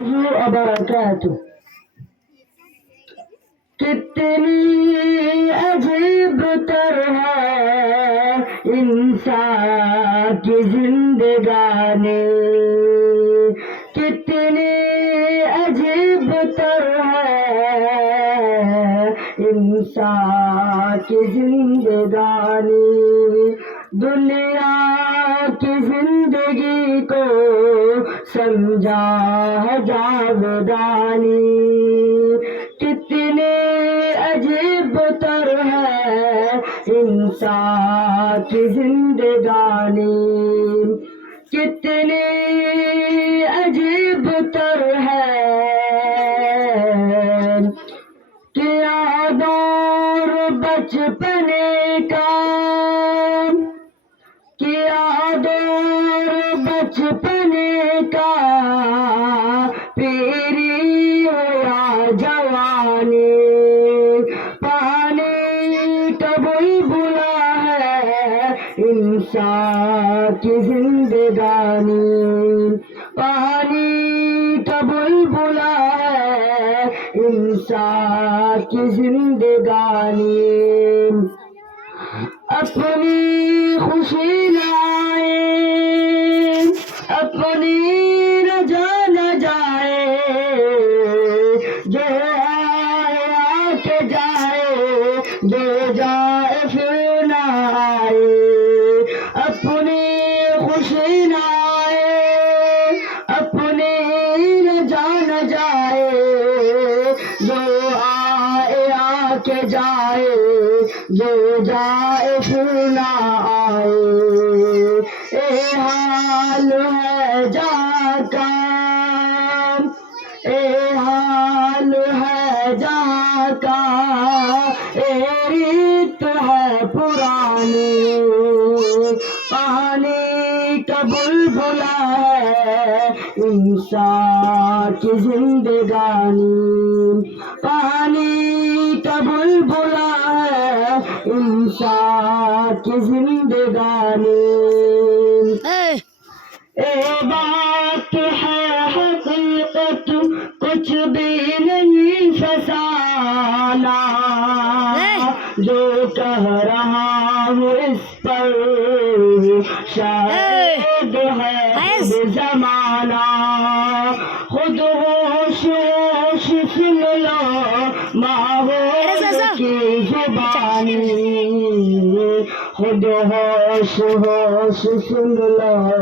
وبرکاتہ کتنی عجیب تر ہے انسان کی زندگانی، کتنی عجیب تر ہے انسان کی زندگانی، دنیا کی زندگی کو سمجھا ہے جاودانی، کتنی عجیب تر ہے انسان کی زندگانی، کتنی عجیب تر ہے کیا دور بچپنے کا، کیا دور بچپنے کا، پیری ہو یا جوانی، پانی کا بلبلا ہے انسان کی زندگانی، پانی کا بلبلا ہے انسان کی زندگانی، اپنی خوشی لائے اپنی رجا نہ جائے، جو آئے آ کے جائے، جو جائے پھر نہ آئے، اپنی خوشی نہ آئے اپنی رجا نہ جائے، جو آئے آ کے جائے، جو جائے پھر نہ آئے، اے حال ہے جہاں کا، اے حال ہے جہاں کا، اے ریت ہے پرانی، پانی کا بلبلا ہے انسان کی زندگانی، پانی کا بلبلا ہے انسان کی زندگانی، بات ہے حقیقت کچھ بھی نہیں فسانہ، جو کہہ رہا ہوں اس پر شاہد ہے زمانہ، خود ہوش ہوش سن لو ماحول کی زبانی، خود ہوش ہوش سن لو